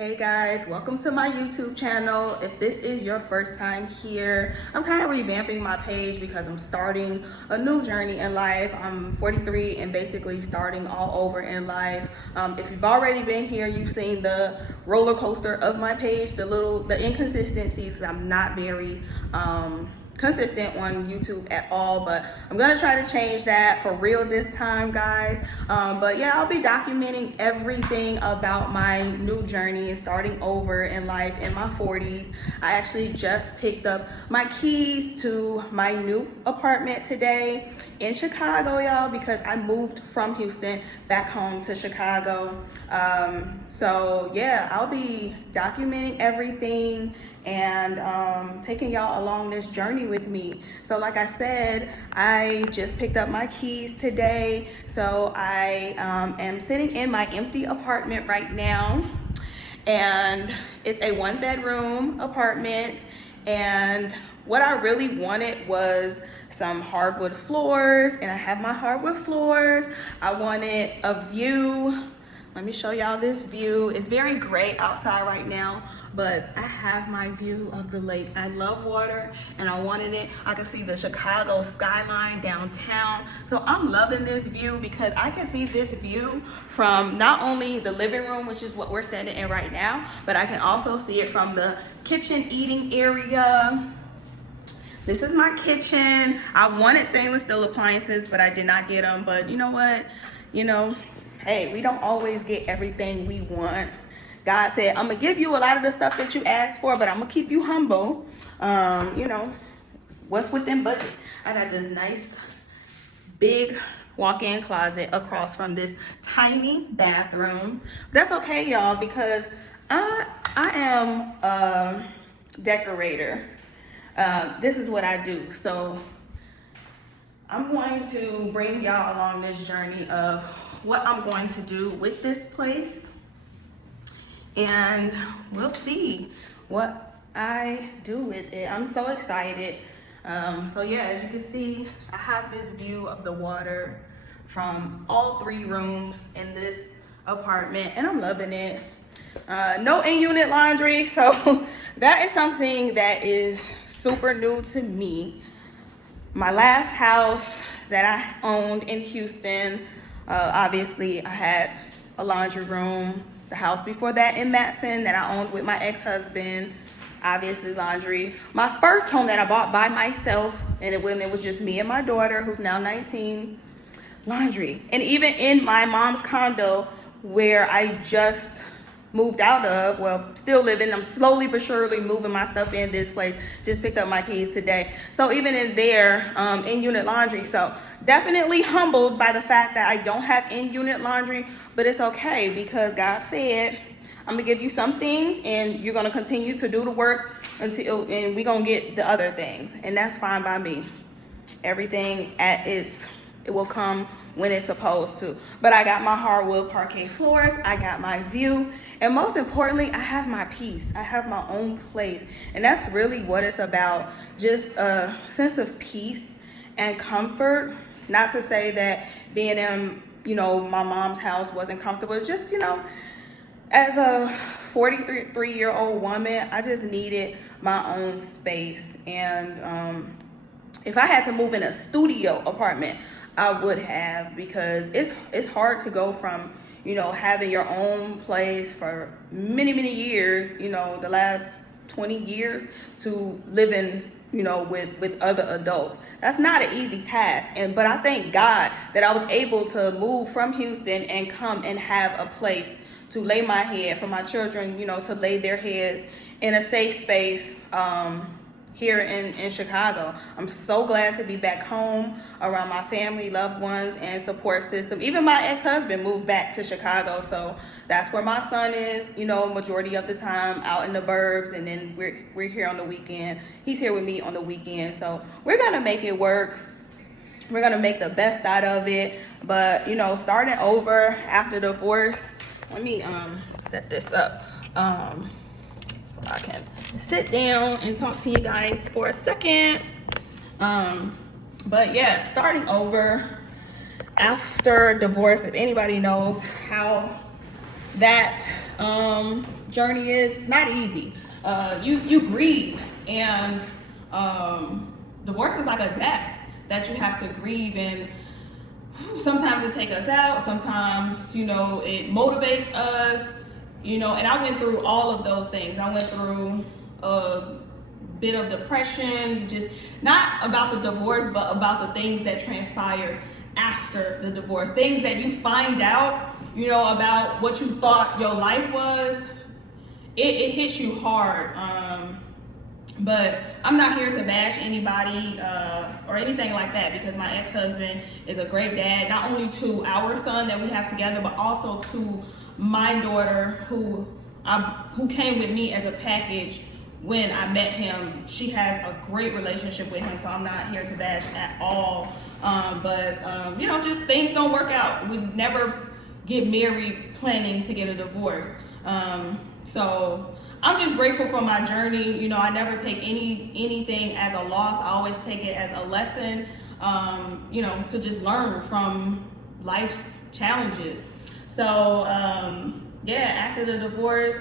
Hey guys, welcome to my YouTube channel. If this is your first time here, I'm kind of revamping my page because I'm starting a new journey in life. I'm 43 and basically starting all over in life. If you've already been here, you've seen the roller coaster of my page, the inconsistencies. I'm not very consistent on YouTube at all, but I'm gonna try to change that for real this time, guys. But yeah, I'll be documenting everything about my new journey and starting over in life in my 40s. I actually just picked up my keys to my new apartment today in Chicago, y'all, because I moved from Houston back home to Chicago. So yeah, I'll be documenting everything and taking y'all along this journey with me. So like I said, I just picked up my keys today. So I am sitting in my empty apartment right now, and it's a 1-bedroom apartment. And what I really wanted was some hardwood floors, and I have my hardwood floors. I wanted a view. Let me show y'all this view. It's very gray outside right now, but I have my view of the lake. I love water and I wanted it. I can see the Chicago skyline downtown. So I'm loving this view because I can see this view from not only the living room, which is what we're standing in right now, but I can also see it from the kitchen eating area. This is my kitchen. I wanted stainless steel appliances, but I did not get them. But you know what? Hey, we don't always get everything we want. God said, I'm gonna give you a lot of the stuff that you asked for, but I'm gonna keep you humble. What's within budget? I got this nice big walk-in closet across from this tiny bathroom. That's okay, y'all, because I am a decorator. This is what I do. So I'm going to bring y'all along this journey of what I'm going to do with this place, and we'll see what I do with it. I'm so excited. So yeah, as you can see, I have this view of the water from all 3 rooms in this apartment, and I'm loving it. No in-unit laundry, so that is something that is super new to me. My last house that I owned in Houston, obviously I had a laundry room. The house before that in Matson that I owned with my ex-husband, obviously laundry. My first home that I bought by myself, and when it was just me and my daughter, who's now 19, laundry. And even in my mom's condo, where I just moved out of, well, still living, I'm slowly but surely moving my stuff in this place. Just picked up my keys today. So even in there, in-unit laundry. So definitely humbled by the fact that I don't have in-unit laundry, but it's okay because God said, I'm gonna give you some things and you're gonna continue to do the work and we're gonna get the other things. And that's fine by me. Everything it will come when it's supposed to. But I got my hardwood parquet floors, I got my view, and most importantly, I have my peace. I have my own place. And that's really what it's about. Just a sense of peace and comfort. Not to say that being in, my mom's house wasn't comfortable. It's just, as a 43-year-old woman, I just needed my own space. And if I had to move in a studio apartment, I would have, because it's hard to go from, having your own place for many, many years, the last 20 years to living, with other adults. That's not an easy task. But I thank God that I was able to move from Houston and come and have a place to lay my head, for my children, to lay their heads in a safe space, here in Chicago. I'm so glad to be back home around my family, loved ones, and support system. Even my ex-husband moved back to Chicago, so that's where my son is, majority of the time, out in the burbs, and then we're here on the weekend. He's here with me on the weekend, so we're gonna make it work. We're gonna make the best out of it. But starting over after divorce, let me set this up. So I can sit down and talk to you guys for a second. But yeah, starting over after divorce, if anybody knows how that journey is not easy. You grieve, and divorce is like a death that you have to grieve, and sometimes it takes us out, sometimes, you know, it motivates us, you know, and I went through all of those things. I went through a bit of depression, just not about the divorce, but about the things that transpired after the divorce, things that you find out, you know, about what you thought your life was. It hits you hard. But I'm not here to bash anybody or anything like that, because my ex-husband is a great dad, not only to our son that we have together, but also to my daughter who came with me as a package when I met him. She has a great relationship with him, so I'm not here to bash at all. But you know, just things don't work out. We never get married planning to get a divorce. So I'm just grateful for my journey. You know, I never take anything as a loss. I always take it as a lesson, you know, to just learn from life's challenges. So yeah, after the divorce,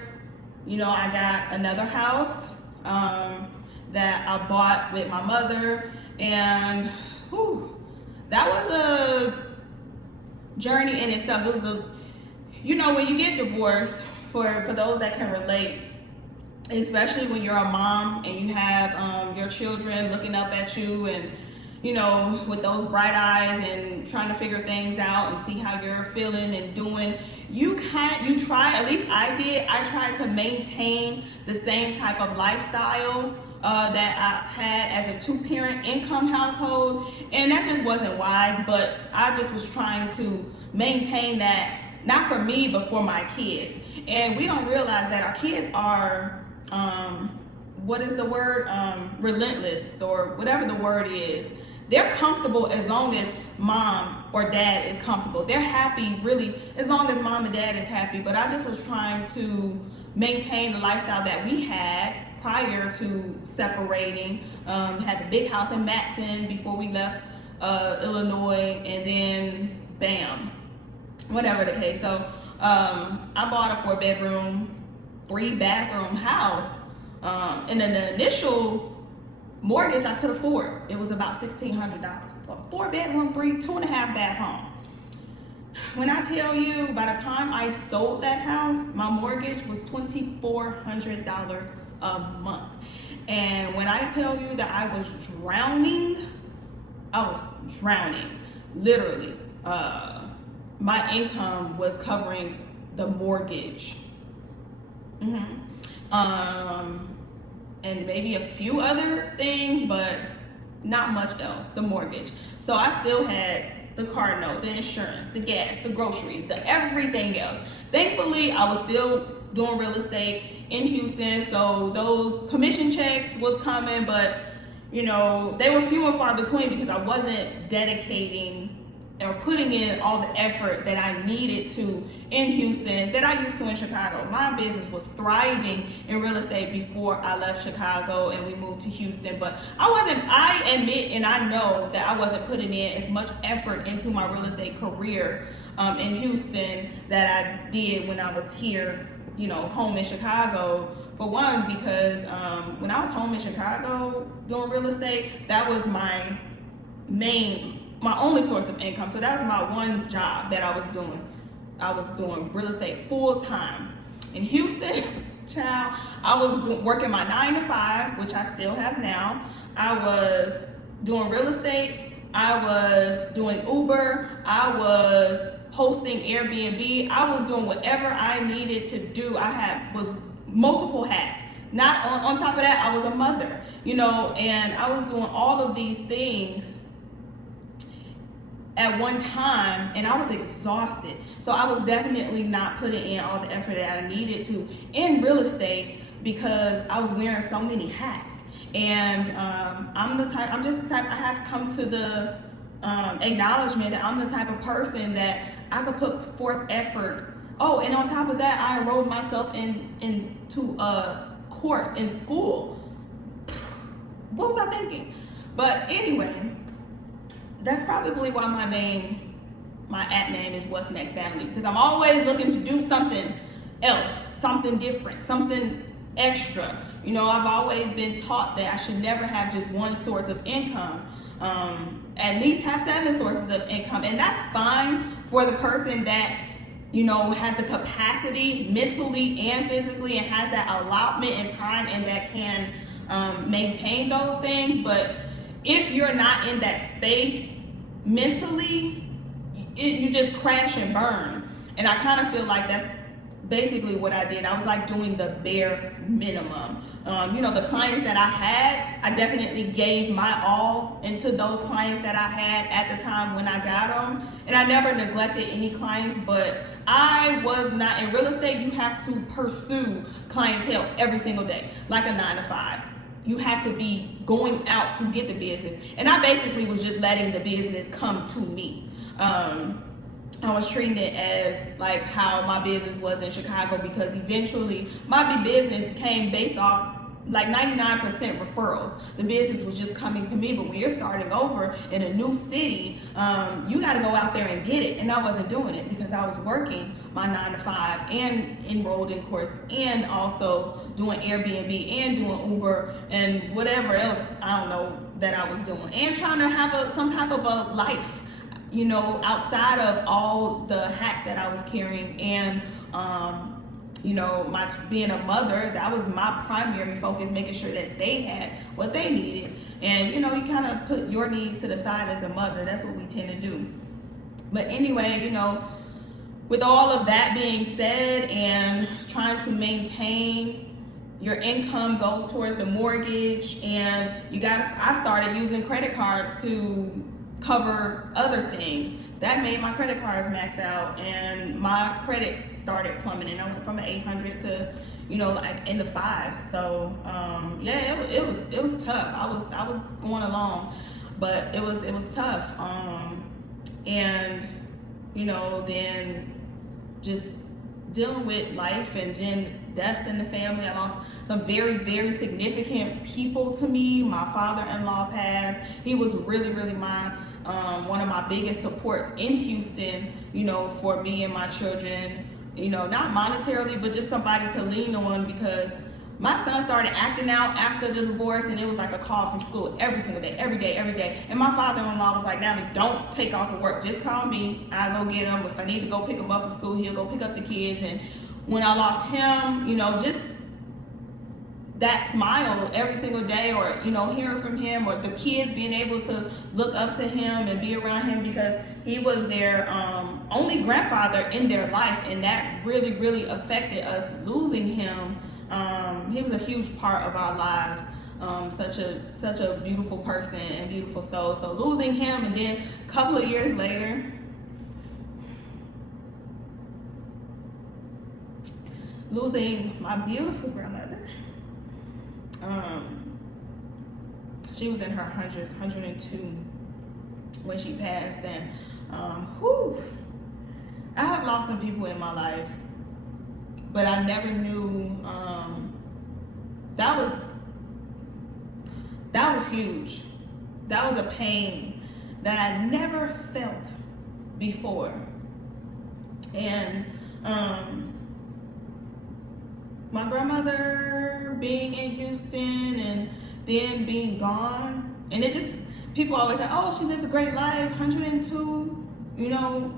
you know, I got another house that I bought with my mother, and that was a journey in itself. It was a, you know, when you get divorced, for those that can relate, especially when you're a mom and you have your children looking up at you, and you know, with those bright eyes and trying to figure things out and see how you're feeling and doing, you try, at least I did, I tried to maintain the same type of lifestyle that I had as a 2-parent income household, and that just wasn't wise. But I just was trying to maintain that, not for me, but for my kids. And we don't realize that our kids are, what is the word? Relentless, or whatever the word is. They're comfortable as long as mom or dad is comfortable. They're happy, really, as long as mom and dad is happy. But I just was trying to maintain the lifestyle that we had prior to separating. Had the big house in Matson before we left Illinois, and then bam, whatever the case. So I bought a 4-bedroom, 3-bathroom house, and then the initial mortgage I could afford, it was about $1,600 for a 4-bedroom, 2.5 bath home. When I tell you, by the time I sold that house, my mortgage was $2,400 a month. And when I tell you that I was drowning, literally. My income was covering the mortgage. And maybe a few other things, but not much else, the mortgage. So I still had the car note, the insurance, the gas, the groceries, the everything else. Thankfully, I was still doing real estate in Houston, so those commission checks was coming, but you know, they were few and far between, because I wasn't dedicating or putting in all the effort that I needed to in Houston that I used to in Chicago. My business was thriving in real estate before I left Chicago and we moved to Houston, but I admit and I know that I wasn't putting in as much effort into my real estate career in Houston that I did when I was here, you know, home in Chicago. For one, because when I was home in Chicago doing real estate, that was my only source of income. So that was my one job that I was doing. I was doing real estate full time. In Houston, child, I was working my 9 to 5, which I still have now. I was doing real estate. I was doing Uber. I was hosting Airbnb. I was doing whatever I needed to do. was multiple hats. Not on top of that, I was a mother, you know, and I was doing all of these things at one time, and I was exhausted. So I was definitely not putting in all the effort that I needed to in real estate, because I was wearing so many hats. And I'm just the type, I have to come to the acknowledgement that I'm the type of person that I could put forth effort. Oh, and on top of that, I enrolled myself into a course in school. What was I thinking? But anyway, that's probably why my name my app name is What's Next Family, because I'm always looking to do something else, something different, something extra. You know, I've always been taught that I should never have just one source of income. At least have 7 sources of income, and that's fine for the person that, you know, has the capacity mentally and physically and has that allotment and time and that can maintain those things. But if you're not in that space mentally, you just crash and burn. And I kind of feel like that's basically what I did. I was like doing the bare minimum. You know, the clients that I had, I definitely gave my all into those clients that I had at the time when I got them. And I never neglected any clients, but I was not, in real estate, you have to pursue clientele every single day, like a 9 to 5. You have to be going out to get the business. And I basically was just letting the business come to me. I was treating it as like how my business was in Chicago, because eventually my business came based off like 99% referrals. The business was just coming to me. But when you're starting over in a new city, you got to go out there and get it. And I wasn't doing it because I was working my 9 to 5 and enrolled in course, and also doing Airbnb and doing Uber and whatever else, I don't know, that I was doing, and trying to have some type of a life, you know, outside of all the hats that I was carrying. And you know, my being a mother, that was my primary focus, making sure that they had what they needed. And you know, you kind of put your needs to the side as a mother. That's what we tend to do. But anyway, you know, with all of that being said, and trying to maintain your income goes towards the mortgage, and I started using credit cards to cover other things. That made my credit cards max out, and my credit started plummeting. I went from an 800 to, you know, like in the 5s. So yeah, it was tough. I was going along, but it was tough. And you know, then just dealing with life and then deaths in the family. I lost some very, very significant people to me. My father-in-law passed. He was really, really one of my biggest supports in Houston, you know, for me and my children, you know, not monetarily, but just somebody to lean on, because my son started acting out after the divorce, and it was like a call from school every single day, every day, every day. And my father-in-law was like, "Natalie, don't take off of work. Just call me. I'll go get him. If I need to go pick him up from school, he'll go pick up the kids." And when I lost him, you know, just that smile every single day, or, you know, hearing from him, or the kids being able to look up to him and be around him, because he was their only grandfather in their life, and that really, really affected us losing him. He was a huge part of our lives. Such a beautiful person and beautiful soul. So losing him, and then a couple of years later, losing my beautiful grandmother. She was in her 100s, 102 when she passed. And I have lost some people in my life, but I never knew that was huge. That was a pain that I never felt before. And my grandmother being in Houston and then being gone, and it just, people always say, "Oh, she lived a great life, 102, you know,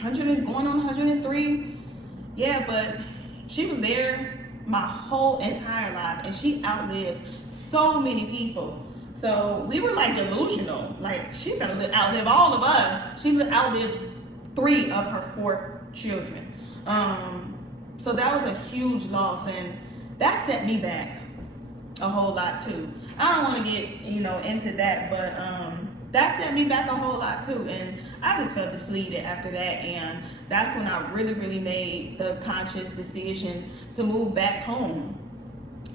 100 going on 103. Yeah, but she was there my whole entire life, and she outlived so many people. So we were like delusional, like she's gonna outlive all of us. She outlived 3 of her 4 children. So that was a huge loss, and that set me back a whole lot too. I don't want to get, you know, into that, but that set me back a whole lot too, and I just felt deflated after that. And that's when I really, really made the conscious decision to move back home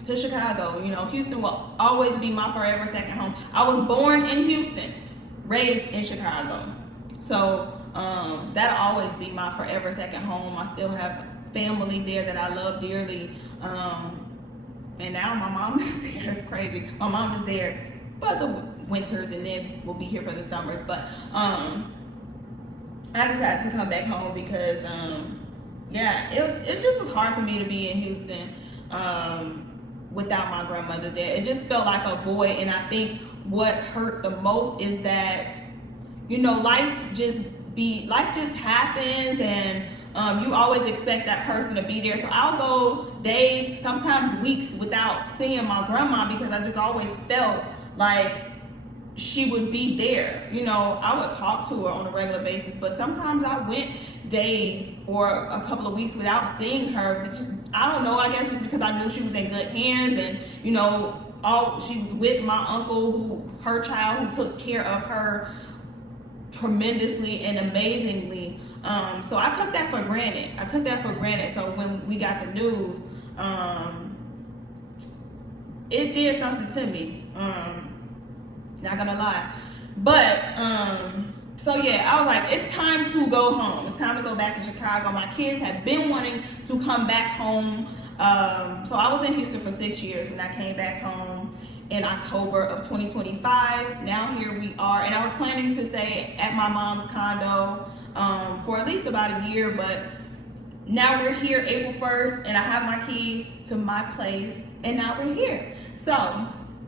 to Chicago. You know, Houston will always be my forever second home. I was born in Houston, raised in Chicago, so that'll always be my forever second home. I still have family there that I love dearly, and now my mom is there. It's crazy. My mom is there for the winters, and then we'll be here for the summers. But I decided to come back home because, yeah, it just was hard for me to be in Houston without my grandmother there. It just felt like a void, and I think what hurt the most is that, you know, life just happens, and you always expect that person to be there. So I'll go days, sometimes weeks without seeing my grandma because I just always felt like she would be there. You know, I would talk to her on a regular basis, but sometimes I went days or a couple of weeks without seeing her. I don't know, I guess just because I knew she was in good hands, and, you know, she was with my uncle, her child, who took care of her tremendously and amazingly. So I took that for granted. So when we got the news, it did something to me. Not gonna lie. But so yeah, I was like, it's time to go home. It's time to go back to Chicago. My kids have been wanting to come back home. So I was in Houston for 6 years, and I came back home in October of 2025. Now here we are, and I was planning to stay at my mom's condo for at least about a year, but now we're here April 1st, and I have my keys to my place, and now we're here. So,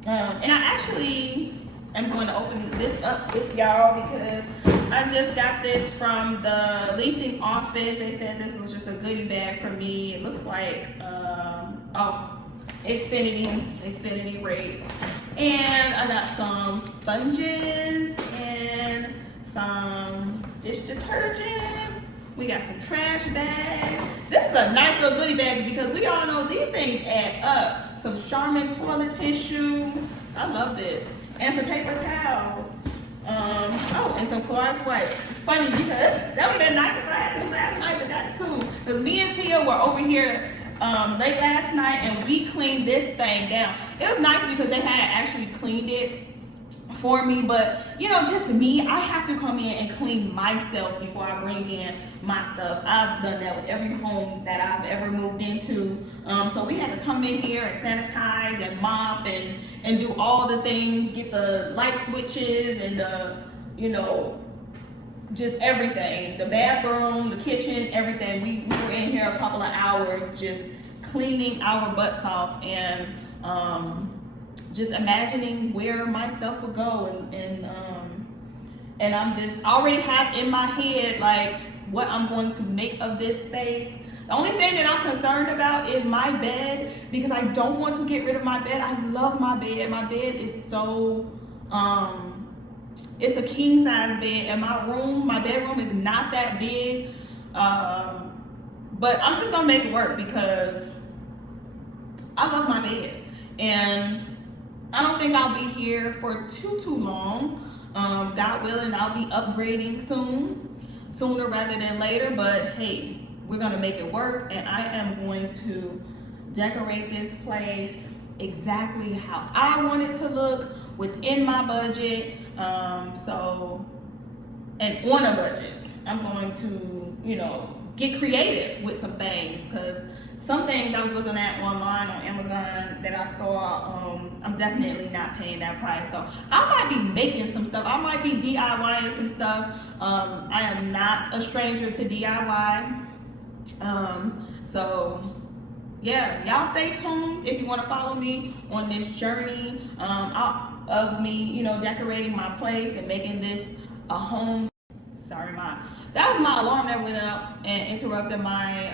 and I actually am going to open this up with y'all because I just got this from the leasing office. They said this was just a goodie bag for me. It looks like, Xfinity rates. And I got some sponges and some dish detergents. We got some trash bags. This is a nice little goodie bag because we all know these things add up. Some Charmin toilet tissue. I love this. And some paper towels. And some Clorox wipes. It's funny because that would have been nice if I had this last night, but that's cool. Because me and Tia were over here late last night, and we cleaned this thing down. It was nice because they had actually cleaned it for me, but you know, just me, I have to come in and clean myself before I bring in my stuff. I've done that with every home that I've ever moved into. So we had to come in here and sanitize and mop and do all the things, get the light switches and the, you know, just everything, the bathroom, the kitchen, everything. We were in here a couple of hours just cleaning our butts off, and just imagining where my stuff would go, and I'm just already have in my head like what I'm going to make of this space. The only thing that I'm concerned about is my bed, because I don't want to get rid of my bed. I love my bed. My bed is so it's a king size bed, and my bedroom is not that big, but I'm just gonna make it work because I love my bed, and I don't think I'll be here for too long. God willing, I'll be upgrading sooner rather than later, but hey, we're gonna make it work, and I am going to decorate this place exactly how I want it to look within my budget. And on a budget, I'm going to, you know, get creative with some things, because some things I was looking at online on Amazon that I saw, I'm definitely not paying that price. So I might be making some stuff. I might be DIYing some stuff. I am not a stranger to DIY. So yeah, y'all stay tuned if you want to follow me on this journey of me, you know, decorating my place and making this a home. Sorry, that was my alarm that went up and interrupted my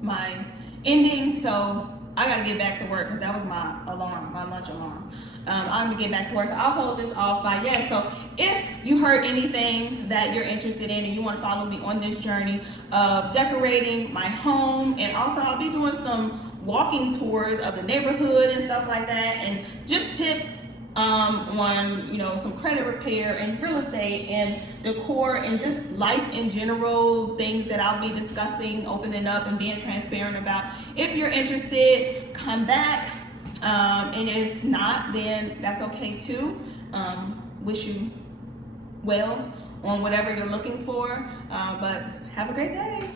my ending. So I gotta get back to work because that was my alarm, my lunch alarm. I'm gonna get back to work, so I'll close this off by so if you heard anything that you're interested in and you want to follow me on this journey of decorating my home, and also I'll be doing some walking tours of the neighborhood and stuff like that, and just tips on, you know, some credit repair and real estate and decor and just life in general, things that I'll be discussing, opening up and being transparent about. If you're interested, come back, and if not, then that's okay too. Wish you well on whatever you're looking for, but have a great day.